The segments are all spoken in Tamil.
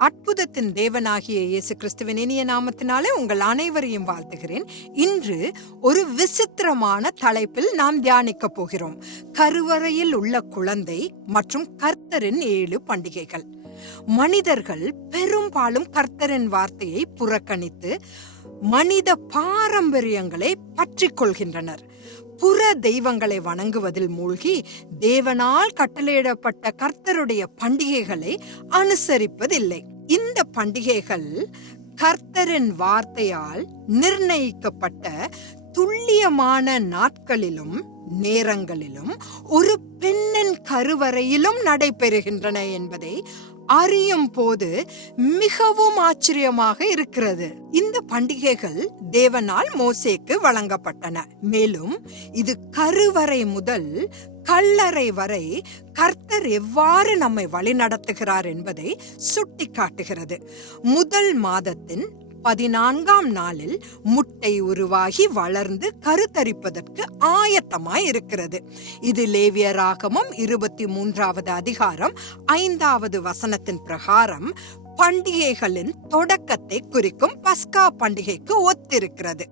அற்புதத்தின் தேவனாகிய இயேசு கிறிஸ்துவின் இனிய நாமத்தினாலே உங்கள் அனைவரையும் வாழ்த்துகிறேன். இன்று ஒரு விசித்திரமான தலைப்பில் நாம் தியானிக்க போகிறோம். கருவறையில் உள்ள குழந்தை மற்றும் கர்த்தரின் ஏழு பண்டிகைகள். மனிதர்கள் பெரும்பாலும் கர்த்தரின் வார்த்தையை புறக்கணித்து மனித பாரம்பரியங்களை பற்றிக் கொள்கின்றனர். புற தெய்வங்களை வணங்குவதில் மூழ்கி தேவனால் கட்டளையிடப்பட்ட கர்த்தருடைய பண்டிகைகளை அனுசரிப்பதில்லை. இந்த பண்டிகைகள் கர்த்தரின் வார்த்தையால் நிர்ணயிக்கப்பட்ட துல்லியமான நாட்களிலும் நேரங்களிலும் ஒரு பெண்ணின் கருவறையிலும் நடைபெறுகின்றன என்பதை அறியும் போது மிகவும் ஆச்சரியமாக இருக்கிறது. இந்த பண்டிகைகள் தேவனால் மோசேக்கு வழங்கப்பட்டன. மேலும் இது கருவறை முதல் கல்லறை வரை கர்த்தர் எவ்வாறு நம்மை வழிநடத்துகிறார் என்பதை சுட்டிக்காட்டுகிறது. முதல் மாதத்தின் பதினான்காம் நாளில் முட்டை உருவாகி வளர்ந்து கருத்தரிப்பதற்கு ஆயத்தமாய் இருக்கிறது. இது லேவியராகமும் இருபத்தி மூன்றாவது அதிகாரம் ஐந்தாவது வசனத்தின் பிரகாரம் பண்டிகைகளின் தொடக்கத்தை குறிக்கும் பஸ்கா பண்டிகைக்கு ஒத்திருக்கிறது.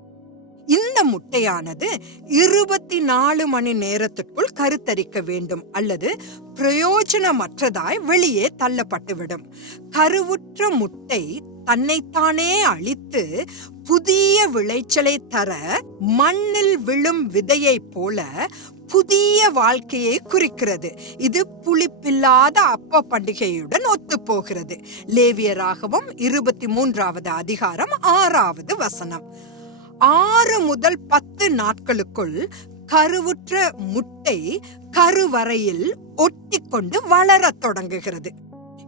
இந்த முட்டையானது இருபத்தி நாலு மணி நேரத்திற்குள் கருத்தரிக்க வேண்டும் அல்லது பிரயோஜனமற்றதாய் வெளியே தள்ளப்பட்டுவிடும். கருவுற்ற முட்டை தன்னைத்தானே அழித்து புதிய விளைச்சலை தர மண்ணில் விழும் விதையைப் போல புதிய வாழ்க்கையை குறிக்கிறது. இது புளிப்பில்லாத அப்ப பண்டிகையுடன் ஒத்துப்போகிறது. லேவியராகவும் இருபத்தி மூன்றாவது அதிகாரம் ஆறாவது வசனம். ஆறு முதல் பத்து நாட்களுக்குள் கருவுற்ற முட்டை கருவறையில் ஒட்டி கொண்டு வளரத் தொடங்குகிறது.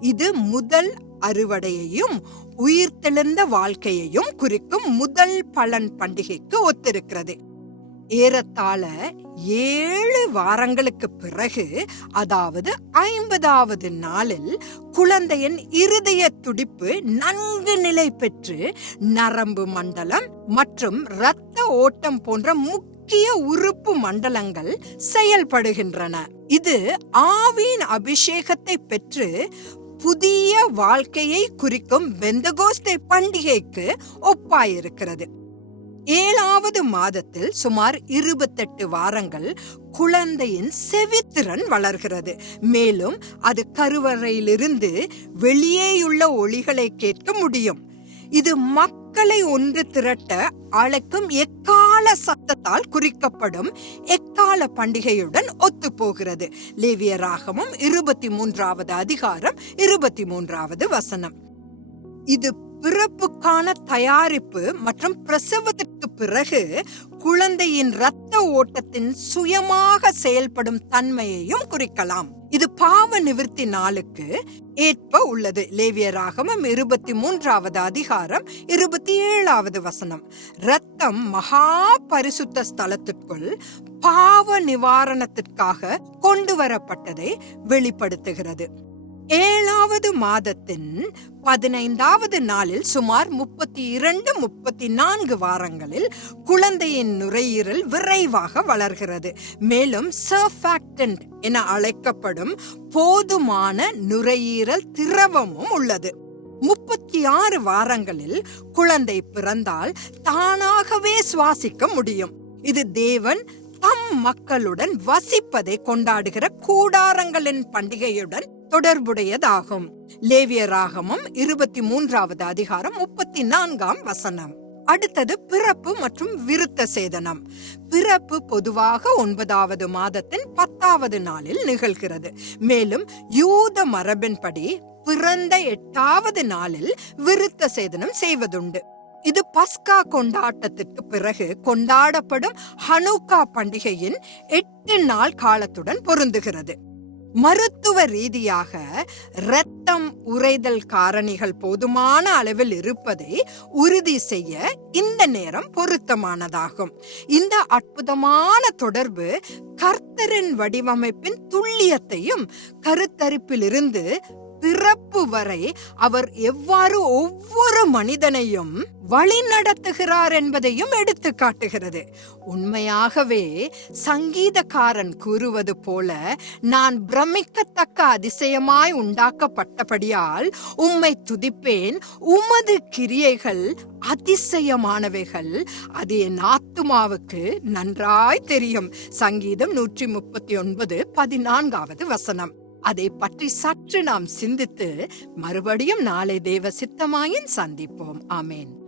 இது முதல் அறுவடையையும் உயிர்த்தெழுந்த வாழ்க்கையையும் குறிக்கும் முதல் பலன் பண்டிகைக்கு ஒத்திருக்கிறது. ஏறத்தாழ ஏழு வாரங்களுக்கு பிறகு அதாவது ஐம்பதாவது நாளில் குழந்தையின் இருதய துடிப்பு நன்கு நிலை பெற்று நரம்பு மண்டலம் மற்றும் இரத்த ஓட்டம் போன்ற முக்கிய உறுப்பு மண்டலங்கள் செயல்படுகின்றன. இது ஆவியின் அபிஷேகத்தை பெற்று புதிய வாழ்க்கையை குறிக்கும் பெந்தகோஸ்தே பண்டிகைக்கு ஒப்பாயிருக்கிறது. ஏழாவது மாதத்தில் சுமார் இருபத்தெட்டு வாரங்கள் குழந்தையின் செவித்திறன் வளர்கிறது. மேலும் அது கருவறையிலிருந்து வெளியேயுள்ள ஒளிகளை கேட்க முடியும். இது மக்களை ஒன்று திரட்ட அழைக்கும் எக்கால சத்தத்தால் குறிக்கப்படும் எக்கால பண்டிகையுடன் ஒத்துப்போகிறது. லேவியராகமும் இருபத்தி மூன்றாவது அதிகாரம் இருபத்தி மூன்றாவது வசனம். இது பிறப்புக்கான தயாரிப்பு மற்றும் பிரசவத்திற்கு பிறகு குழந்தையின் இரத்த ஓட்டத்தின் சுயமாக செயல்படும் தன்மையையும் குறிக்கலாம். இது பாவ நிவர்த்தி நாளுக்கு ஏற்ப உள்ளது. லேவியராகமம் இருபத்தி மூன்றாவது அதிகாரம் இருபத்தி ஏழாவது வசனம். ரத்தம் மகா பரிசுத்த ஸ்தலத்திற்குள் பாவ நிவாரணத்திற்காக கொண்டு வரப்பட்டதை வெளிப்படுத்துகிறது. ஏழாவது மாதத்தின் பதினைந்தாவது நாளில் சுமார் முப்பத்தி இரண்டு முப்பத்தி நான்கு வாரங்களில் குழந்தையின் நுரையீரல் விரைவாக வளர்கிறது. மேலும் சர்ஃபாக்டன்ட் என அழைக்கப்படும் போதுமான நுரையீரல் திரவமும் உள்ளது. முப்பத்தி ஆறு வாரங்களில் குழந்தை பிறந்தால் தானாகவே சுவாசிக்க முடியும். இது தேவன் தம் மக்களுடன் வசிப்பதை கொண்டாடுகிற கூடாரங்களின் பண்டிகையுடன் தொடர்புடையதாகும். லேவிய ராகமும் இருபத்தி மூன்றாவது அதிகாரம் முப்பத்தி நான்காம் வசனம். அடுத்தது பிறப்பு மற்றும் விருத்த சேதனம். பிறப்பு பொதுவாக ஒன்பதாவது மாதத்தின் பத்தாவது நாளில் நிகழ்கிறது. மேலும் யூத மரபின்படி பிறந்த எட்டாவது நாளில் விருத்த சேதனம் செய்வதுண்டு. இது பஸ்கா கொண்டாட்டத்திற்கு பிறகு கொண்டாடப்படும் ஹனுக்கா பண்டிகையின் எட்டு நாள் காலத்துடன் பொருந்துகிறது. மருத்துவ ரீதியாக இரத்தம் உறைதல் காரணிகள் போதுமான அளவில் இருப்பதை உறுதி செய்ய இந்த நேரம் பொருத்தமானதாகும். இந்த அற்புதமான தொடர்பு கர்த்தரின் வடிவமைப்பின் துல்லியத்தையும் கருத்தரிப்பிலிருந்து பிறப்பு வரை அவர் எவ்வாறு ஒவ்வொரு மனிதனையும் வழி நடத்துகிறார் என்பதையும் எடுத்து காட்டுகிறது. உண்மையாகவே சங்கீதக்காரன் கூறுவது போல நான் பிரமிக்கத்தக்க அதிசயமாய் உண்டாக்கப்பட்டபடியால் உம்மை துதிப்பேன். உமது கிரியைகள் அதிசயமானவைகள். அது என் ஆத்துமாவுக்கு நன்றாய் தெரியும். சங்கீதம் நூற்றி முப்பத்தி ஒன்பது பதினான்காவது வசனம். அதை பற்றி சற்று நாம் சிந்தித்து மறுபடியும் நாளை தேவ சித்தமாயின் சந்திப்போம். ஆமேன்.